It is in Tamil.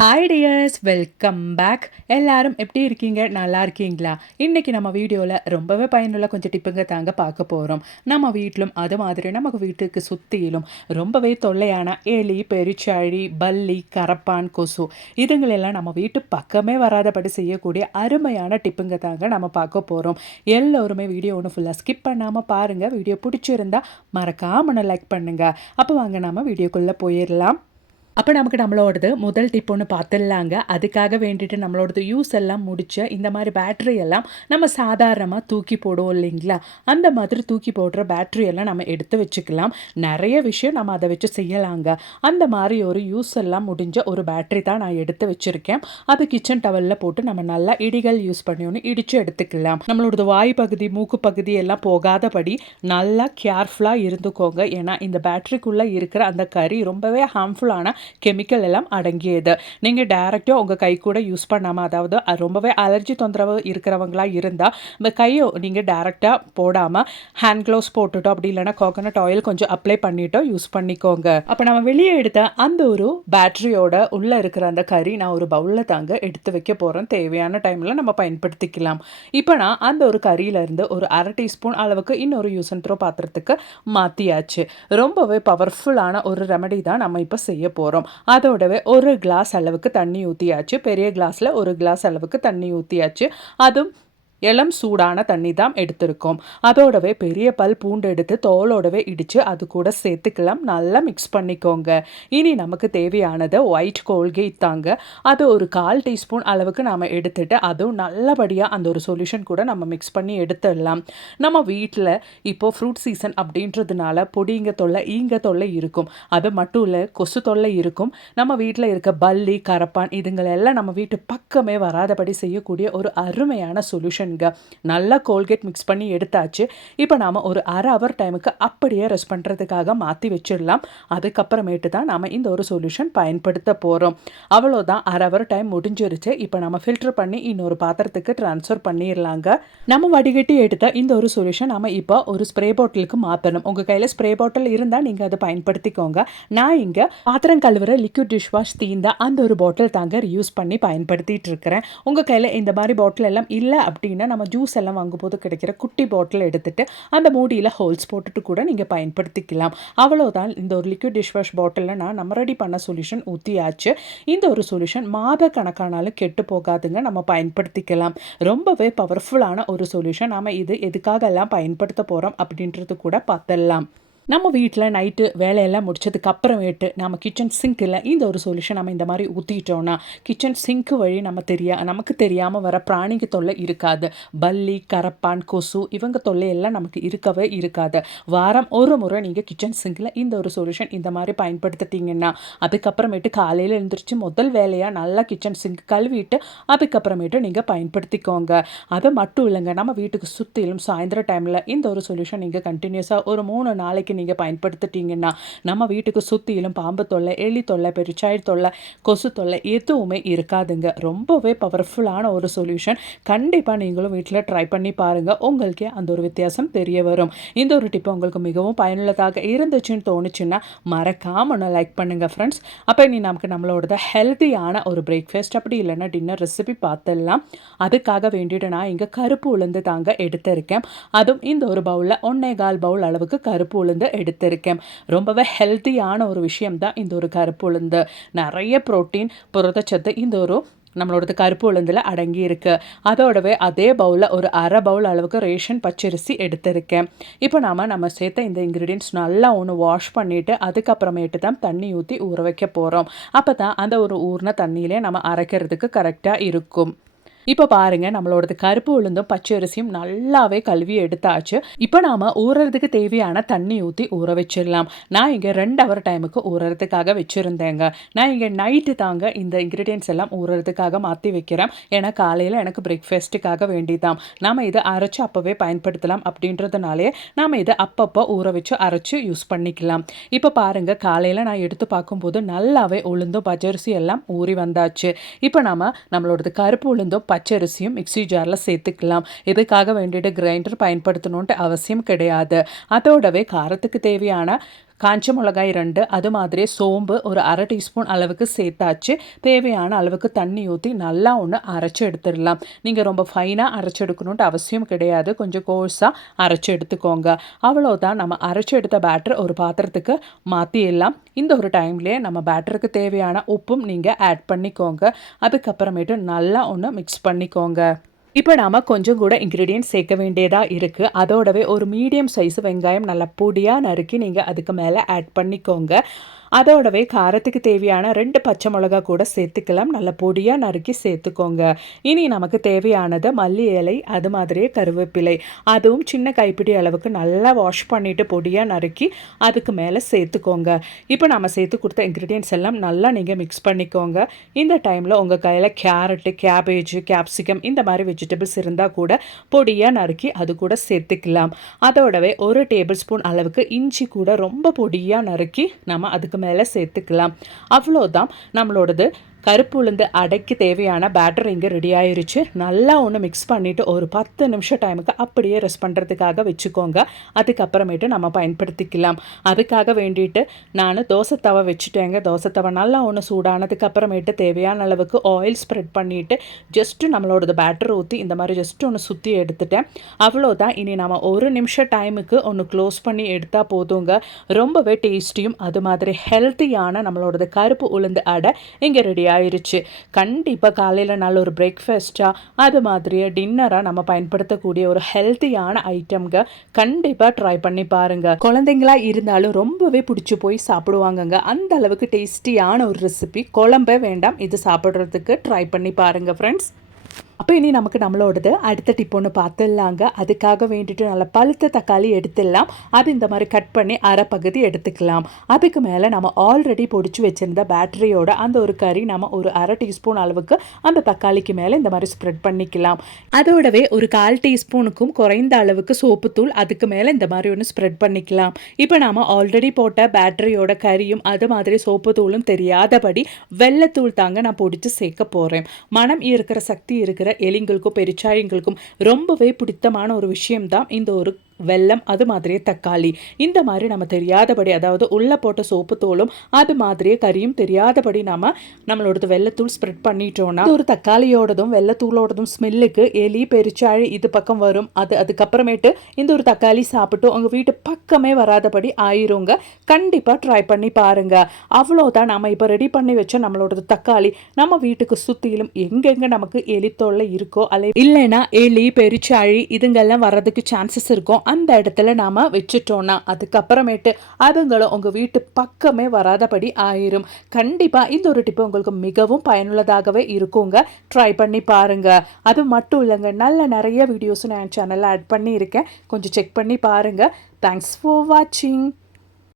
Hi tears, welcome back. எல்லாரும் எப்படி இருக்கீங்க? நல்லா இருக்கீங்களா? இன்றைக்கி நம்ம வீடியோவில் ரொம்பவே பயனுள்ள கொஞ்சம் டிப்புங்க தாங்க பார்க்க போகிறோம். நம்ம வீட்டிலும் அது மாதிரி நமக்கு வீட்டுக்கு சுற்றிலும் ரொம்பவே தொல்லையான எலி, பெருச்சாழி, பல்லி, கரப்பான், கொசு இதுங்களெல்லாம் நம்ம வீட்டு பக்கமே வராதபடி செய்யக்கூடிய அருமையான டிப்புங்க தாங்க நம்ம பார்க்க போகிறோம். எல்லோருமே வீடியோ ஒன்று ஃபுல்லாக ஸ்கிப் பண்ணாமல் பாருங்கள். வீடியோ பிடிச்சிருந்தா மறக்காமல் லைக் பண்ணுங்கள். அப்போ வாங்க நம்ம வீடியோக்குள்ளே போயிடலாம். அப்போ நமக்கு நம்மளோடது முதல் டிப் ஒன்று பார்த்துடலாங்க. அதுக்காக வேண்டிட்டு நம்மளோடது யூஸ் எல்லாம் முடிச்ச இந்த மாதிரி பேட்ரி எல்லாம் நம்ம சாதாரணமாக தூக்கி போடுவோம் இல்லைங்களா? அந்த மாதிரி தூக்கி போடுற பேட்ரி எல்லாம் நம்ம எடுத்து வச்சுக்கலாம். நிறைய விஷயம் நம்ம அதை வச்சு செய்யலாங்க. அந்த மாதிரி ஒரு யூஸ் எல்லாம் முடிஞ்ச ஒரு பேட்ரி தான் நான் எடுத்து வச்சுருக்கேன். அது கிச்சன் டவலில் போட்டு நம்ம நல்லா இடிகள் யூஸ் பண்ணி ஒன்று இடித்து எடுத்துக்கலாம். நம்மளோடது வாய் பகுதி, மூக்கு பகுதி எல்லாம் போகாதபடி நல்லா கேர்ஃபுல்லாக இருந்துக்கோங்க. ஏன்னா இந்த பேட்ரிக்குள்ளே இருக்கிற அந்த கறி ரொம்பவே ஹார்ம்ஃபுல்லான கெமிக்கல் எல்லாம் அடங்கியது. நீங்கள் டைரெக்டாக உங்கள் கை கூட யூஸ் பண்ணாமல், அதாவது ரொம்பவே அலர்ஜி தொந்தரவு இருக்கிறவங்களாக இருந்தால் இந்த கையை நீங்கள் டைரெக்டாக போடாமல் ஹேண்ட் க்ளவுஸ் போட்டுட்டோம், அப்படி இல்லைனா கோகனட் ஆயில் கொஞ்சம் அப்ளை பண்ணிட்டோ யூஸ் பண்ணிக்கோங்க. அப்போ நம்ம வெளியே எடுத்த அந்த ஒரு பேட்டரியோட உள்ளே இருக்கிற அந்த கறி நான் ஒரு பவுலில் தாங்க எடுத்து வைக்க போகிறேன். தேவையான டைமில் நம்ம பயன்படுத்திக்கலாம். இப்போ நான் அந்த ஒரு கறியிலேருந்து ஒரு 1/2 டீஸ்பூன் அளவுக்கு இன்னொரு யூஸ் அண்ட் த்ரோ பாத்திரத்துக்கு மாற்றியாச்சு. ரொம்பவே பவர்ஃபுல்லான ஒரு ரெமெடி தான் நம்ம இப்போ செய்ய போகிறோம். அதோடவே ஒரு கிளாஸ் அளவுக்கு தண்ணி ஊற்றியாச்சு. பெரிய கிளாஸில் ஒரு கிளாஸ் அளவுக்கு தண்ணி ஊற்றியாச்சு. அதுவும் இளம் சூடான தண்ணி தான் எடுத்திருக்கோம். அதோடவே பெரிய பல் பூண்டு எடுத்து தோலோடவே இடித்து அது கூட சேர்த்துக்கலாம். நல்லா மிக்ஸ் பண்ணிக்கோங்க. இனி நமக்கு தேவையானது ஒயிட் கோல்கேட் தாங்க. அது ஒரு 1/4 டீஸ்பூன் அளவுக்கு நாம் எடுத்துட்டு அதுவும் நல்லபடியாக அந்த ஒரு சொல்யூஷன் கூட நம்ம மிக்ஸ் பண்ணி எடுத்துடலாம். நம்ம வீட்டில் இப்போது ஃப்ரூட் சீசன் அப்படின்றதுனால பொடிங்க தொல்லை, ஈங்க தொல்லை இருக்கும். அது மட்டும் இல்லை, கொசு தொல்லை இருக்கும். நம்ம வீட்டில் இருக்க பல்லி, கரப்பான் இதுங்களெல்லாம் நம்ம வீட்டு பக்கமே வராதபடி செய்யக்கூடிய ஒரு அருமையான சொல்யூஷன். நல்லா கோல்கேட் மிக்ஸ் பண்ணி எடுத்தாச்சு. இப்போ நாம ஒரு 1/2 ஹவர் டைமுக்கு அப்படியே ரெஸ்ட் பண்ணுறதுக்காக மாற்றி வச்சிடலாம். அதுக்கப்புறமேட்டு தான் நாம் இந்த ஒரு சொல்யூஷன் பயன்படுத்த போகிறோம். அவ்வளோதான், 1/2 ஹவர் டைம் முடிஞ்சிருச்சு. இப்போ நம்ம ஃபில்டர் பண்ணி இன்னொரு பாத்திரத்துக்கு ட்ரான்ஸ்ஃபர் பண்ணிடலாங்க. நம்ம வடிகட்டி எடுத்த இந்த ஒரு சொல்யூஷன் நம்ம இப்போ ஒரு ஸ்ப்ரே பாட்டிலுக்கு மாற்றணும். உங்கள் கையில் ஸ்ப்ரே பாட்டில் இருந்தால் நீங்கள் அதை பயன்படுத்திக்கோங்க. நான் இங்கே பாத்திரம் கழுவுற லிக்விட் டிஷ் வாஷ் தீந்தா அந்த ஒரு பாட்டில் தாங்க யூஸ் பண்ணி பயன்படுத்திட்டு இருக்கிறேன். உங்கள் கையில் இந்த மாதிரி பாட்டில் எல்லாம் இல்லை அப்படின்னு நம்ம ஜூஸ் எல்லாம் வாங்கும்போது கிடைக்கிற குட்டி பாட்டில் எடுத்துட்டு அந்த மூடியில் ஹோல்ஸ் போட்டுட்டு கூட நீங்கள் பயன்படுத்திக்கலாம். அவ்வளோதான், இந்த ஒரு லிக்விட் டிஷ் வாஷ் பாட்டிலில் நம்ம ரெடி பண்ண சொல்யூஷன் ஊற்றியாச்சு. இந்த ஒரு சொல்யூஷன் மாத கணக்கானாலும் கெட்டு போகாதுங்க, நம்ம பயன்படுத்திக்கலாம். ரொம்பவே பவர்ஃபுல்லான ஒரு சொல்யூஷன். நாம் இது எதுக்காக எல்லாம் பயன்படுத்த போகிறோம் அப்படின்றது கூட பார்த்துடலாம். நம்ம வீட்டில் நைட்டு வேலையெல்லாம் முடிச்சதுக்கு அப்புறமேட்டு நம்ம கிச்சன் சிங்கில் இந்த ஒரு சொல்யூஷன் நம்ம இந்த மாதிரி ஊற்றிட்டோன்னா கிச்சன் சிங்க்கு வழி நமக்கு தெரியாமல் வர பிராணிக்கு தொல்லை இருக்காது. பல்லி, கரப்பான், கொசு இவங்க தொல்லையெல்லாம் நமக்கு இருக்கவே இருக்காது. வாரம் ஒரு முறை நீங்கள் கிச்சன் சிங்கில் இந்த ஒரு சொல்யூஷன் இந்த மாதிரி பயன்படுத்திட்டீங்கன்னா அதுக்கப்புறமேட்டு காலையில் எழுந்திரிச்சு முதல் வேலையாக நல்லா கிச்சன் சிங்க் கழுவிட்டு அதுக்கப்புறமேட்டு நீங்கள் பயன்படுத்திக்கோங்க. அது மட்டும் இல்லைங்க, நம்ம வீட்டுக்கு சுற்றிலும் சாயந்தர டைமில் இந்த ஒரு சொல்யூஷன் நீங்கள் கண்டினியூஸாக ஒரு 3 நாளைக்கு நீங்கள் பயன்படுத்திட்டீங்கன்னா நம்ம வீட்டுக்கு சுற்றிலும் பாம்பு தொல்லை, எலி தொல்லை, பெருச்சாழி தொல்லை, கொசு தொல்லை எதுவுமே இருக்காதுங்க. ரொம்பவே பவர்ஃபுல்லான ஒரு சொல்யூஷன். கண்டிப்பாக நீங்களும் வீட்டில் ட்ரை பண்ணி பாருங்கள். உங்களுக்கே அந்த ஒரு வித்தியாசம் தெரிய வரும். இந்த ஒரு டிப்பு உங்களுக்கு மிகவும் பயனுள்ளதாக இருந்துச்சுன்னு தோணுச்சுன்னா மறக்காமல் லைக் பண்ணுங்கள் ஃப்ரெண்ட்ஸ். அப்போ இனி நமக்கு நம்மளோட ஹெல்த்தியான ஒரு பிரேக்ஃபாஸ்ட் அப்படி இல்லைன்னா டின்னர் ரெசிபி பார்த்துடலாம். அதுக்காக வேண்டிட்டு நான் இங்கே கருப்பு உளுந்து தாங்க எடுத்திருக்கேன். அதுவும் இந்த ஒரு பவுலில் 1/4 பவுல் அளவுக்கு கருப்பு உளுந்து எடுத்திருக்கேன். ரொம்பவே ஹெல்த்தியான ஒரு விஷயம் தான் இந்த ஒரு கருப்பு உளுந்து. நிறைய புரோட்டீன், புரதச்சத்து இந்த ஒரு நம்மளோட கருப்பு உளுந்தில் அடங்கி இருக்கு. அதோடவே அதே பவுலில் ஒரு 1/2 பவுல் அளவுக்கு ரேஷன் பச்சரிசி எடுத்திருக்கேன். இப்போ நம்ம சேர்த்த இந்த இன்க்ரீடியன்ட்ஸ் நல்லா ஒன்று வாஷ் பண்ணிவிட்டு அதுக்கப்புறமேட்டு தான் தண்ணி ஊற்றி ஊற வைக்க போகிறோம். அப்போ தான் அந்த ஒரு ஊறின தண்ணியிலே நம்ம அரைக்கிறதுக்கு கரெக்டாக இருக்கும். இப்போ பாருங்கள், நம்மளோடது கருப்பு உளுந்தும் பச்சரிசியும் நல்லாவே கழுவி எடுத்தாச்சு. இப்போ நாம் ஊறுறதுக்கு தேவையான தண்ணி ஊற்றி ஊற வச்சிடலாம். நான் இங்கே 2 ஹவர் டைமுக்கு ஊறுறதுக்காக வச்சுருந்தேங்க. நான் இங்கே நைட்டு தாங்க இந்த இன்க்ரீடியன்ட்ஸ் எல்லாம் ஊறுறதுக்காக மாற்றி வைக்கிறேன். ஏன்னா காலையில் எனக்கு பிரேக்ஃபாஸ்ட்டுக்காக வேண்டிதான். நாம் இதை அரைச்சி அப்போவே பயன்படுத்தலாம் அப்படின்றதுனாலே நாம் இதை அப்பப்போ ஊற வச்சு அரைச்சி யூஸ் பண்ணிக்கலாம். இப்போ பாருங்கள், காலையில் நான் எடுத்து பார்க்கும்போது நல்லாவே உளுந்தும் பச்சரிசி எல்லாம் ஊறி வந்தாச்சு. இப்போ நம்மளோடது கருப்பு உளுந்தும் பச்சரிசியும் மிக்ஸி ஜாரில் சேர்த்துக்கலாம். இதுக்காக வேண்டிட்டு கிரைண்டர் பயன்படுத்தணுன்ட்டு அவசியம் கிடையாது. அதோடவே காரத்துக்கு தேவையான காஞ்ச மிளகாய் 2, அது மாதிரி சோம்பு ஒரு 1/2 டீஸ்பூன் அளவுக்கு சேர்த்தாச்சு. தேவையான அளவுக்கு தண்ணி ஊற்றி நல்லா ஒன்று அரைச்சி எடுத்துடலாம். நீங்கள் ரொம்ப ஃபைனாக அரைச்சி எடுக்கணுன்ட்டு அவசியம் கிடையாது. கொஞ்சம் கோர்ஸாக அரைச்சி எடுத்துக்கோங்க. அவ்வளோதான். நம்ம அரைச்சி எடுத்த பேட்டர் ஒரு பாத்திரத்துக்கு மாற்றிடலாம். இந்த ஒரு டைம்லேயே நம்ம பேட்டருக்கு தேவையான உப்பும் நீங்கள் ஆட் பண்ணிக்கோங்க. அதுக்கப்புறமேட்டு நல்லா ஒன்று மிக்ஸ் பண்ணிக்கோங்க. இப்போ நாம் கொஞ்சம் கூட இன்க்ரீடியன்ட் சேர்க்க வேண்டியதாக இருக்குது. அதோடவே ஒரு மீடியம் சைஸ் வெங்காயம் நல்லா பொடியாக நறுக்கி நீங்கள் அதுக்கு மேலே ஆட் பண்ணிக்கோங்க. அதோடவே காரத்துக்கு தேவையான 2 பச்சை மிளகா கூட சேர்த்துக்கலாம். நல்ல பொடியாக நறுக்கி சேர்த்துக்கோங்க. இனி நமக்கு தேவையானது மல்லி இலை, அது மாதிரியே கருவேப்பிலை, அதுவும் சின்ன கைப்பிடி அளவுக்கு நல்லா வாஷ் பண்ணிவிட்டு பொடியாக நறுக்கி அதுக்கு மேலே சேர்த்துக்கோங்க. இப்போ நம்ம சேர்த்து கொடுத்த இன்க்ரீடியன்ட்ஸ் எல்லாம் நல்லா நீங்கள் மிக்ஸ் பண்ணிக்கோங்க. இந்த டைமில் உங்கள் கையில் கேரட்டு, கேபேஜ், கேப்சிகம் இந்த மாதிரி வெஜிடபிள்ஸ் இருந்தால் கூட பொடியாக நறுக்கி அது கூட சேர்த்துக்கலாம். அதோடவே 1 டேபிள் ஸ்பூன் அளவுக்கு இஞ்சி கூட ரொம்ப பொடியாக நறுக்கி நம்ம அதுக்கு மேலே சேர்த்துக்கலாம். அவ்வளோதான். நம்மளோடது கருப்பு உளுந்து அடைக்கு தேவையான பேட்டர் இங்கே ரெடி ஆயிருச்சு. நல்லா ஒன்று மிக்ஸ் பண்ணிவிட்டு ஒரு 10 நிமிஷம் டைமுக்கு அப்படியே ரெஸ்ட் பண்ணுறதுக்காக வச்சுக்கோங்க. அதுக்கப்புறமேட்டு நம்ம பயன்படுத்திக்கலாம். அதுக்காக வேண்டிட்டு நான் தோசை தவா வச்சுட்டேங்க. தோசை தவா நல்லா ஒன்று சூடானதுக்கு அப்புறமேட்டு தேவையான அளவுக்கு ஆயில் ஸ்ப்ரெட் பண்ணிவிட்டு ஜஸ்ட்டு நம்மளோடது பேட்டர் ஊற்றி இந்த மாதிரி ஜஸ்ட்டு ஒன்று சுற்றி எடுத்துட்டேன். அவ்வளோதான். இனி நம்ம 1 நிமிஷம் டைமுக்கு ஒன்று க்ளோஸ் பண்ணி எடுத்தால் போதுங்க. ரொம்பவே டேஸ்டியும் அது மாதிரி ஹெல்த்தியான நம்மளோடது கருப்பு உளுந்து அடை இங்கே ரெடி ஆயிருச்சு. கண்டிப்பாக காலையில் நல்ல ஒரு பிரேக்ஃபாஸ்ட்டாக அது மாதிரியே டின்னராக நம்ம பயன்படுத்தக்கூடிய ஒரு ஹெல்த்தியான ஐட்டம்ங்க. கண்டிப்பாக ட்ரை பண்ணி பாருங்கள். குழந்தைங்களா இருந்தாலும் ரொம்பவே பிடிச்சி போய் சாப்பிடுவாங்கங்க. அந்த அளவுக்கு டேஸ்டியான ஒரு ரெசிபி. குழம்பே வேண்டாம், இது சாப்பிட்றதுக்கு ட்ரை பண்ணி பாருங்கள் ஃப்ரெண்ட்ஸ். அப்போ இனி நமக்கு நம்மளோடது அடுத்த டிப் ஒன்று பார்த்துடலாங்க. அதுக்காக வேண்டிட்டு நல்லா பழுத்த தக்காளி எடுத்துடலாம். அது இந்த மாதிரி கட் பண்ணி அரை பகுதி எடுத்துக்கலாம். அதுக்கு மேலே நம்ம ஆல்ரெடி பொடிச்சு வச்சுருந்த பேட்டரியோட அந்த ஒரு கறி நம்ம ஒரு 1/2 டீஸ்பூன் அளவுக்கு அந்த தக்காளிக்கு மேலே இந்த மாதிரி ஸ்ப்ரெட் பண்ணிக்கலாம். அதோடவே ஒரு 1/4 டீஸ்பூனுக்கும் குறைந்த அளவுக்கு சோப்புத்தூள் அதுக்கு மேலே இந்த மாதிரி ஒன்று ஸ்ப்ரெட் பண்ணிக்கலாம். இப்போ நாம் ஆல்ரெடி போட்ட பேட்டரியோட கறியும் அது மாதிரி சோப்புத்தூளும் தெரியாதபடி வெள்ளைத்தூள் தாங்க நான் பொடிச்சு சேர்க்க போகிறேன். மனம் இருக்கிற சக்தி இருக்கிற எலிங்களுக்கும் பெருச்சாயங்களுக்கும் ரொம்பவே பிடித்தமான ஒரு விஷயம்தான் இந்த ஒரு வெல்லம், அது மாதிரியே தக்காளி. இந்த மாதிரி நம்ம தெரியாதபடி, அதாவது உள்ளே போட்ட சோப்பு தோலும் அது மாதிரியே கறியும் தெரியாதபடி நம்மளோடது வெள்ளத்தூள் ஸ்ப்ரெட் பண்ணிட்டோம்னா ஒரு தக்காளியோடதும் வெள்ளத்தூளோடதும் ஸ்மெல்லுக்கு எலி பெருச்சாழி இது பக்கம் வரும். அதுக்கப்புறமேட்டு இந்த ஒரு தக்காளி சாப்பிட்டு உங்கள் வீட்டு பக்கமே வராதபடி ஆயிருங்க. கண்டிப்பாக ட்ரை பண்ணி பாருங்க. அவ்வளோதான். நம்ம இப்போ ரெடி பண்ணி வச்ச நம்மளோடது தக்காளி நம்ம வீட்டுக்கு சுற்றிலும் எங்கெங்கே நமக்கு எலி தொல்லை இருக்கோ இல்லைன்னா எலி பெருச்சாழி இதுங்கெல்லாம் வர்றதுக்கு சான்சஸ் இருக்கும். அந்த இடத்துல நாம் வச்சுட்டோன்னா அதுக்கப்புறமேட்டு அதுங்களும் உங்கள் வீட்டு பக்கமே வராதபடி ஆயிரும். கண்டிப்பாக இந்த ஒரு டிப்பு உங்களுக்கு மிகவும் பயனுள்ளதாகவே இருக்குங்க. ட்ரை பண்ணி பாருங்கள். அது மட்டும் இல்லைங்க, நிறைய வீடியோஸ் நான் சேனலில் ஆட் பண்ணியிருக்கேன். கொஞ்சம் செக் பண்ணி பாருங்கள். தேங்க்ஸ் ஃபார் வாட்சிங்.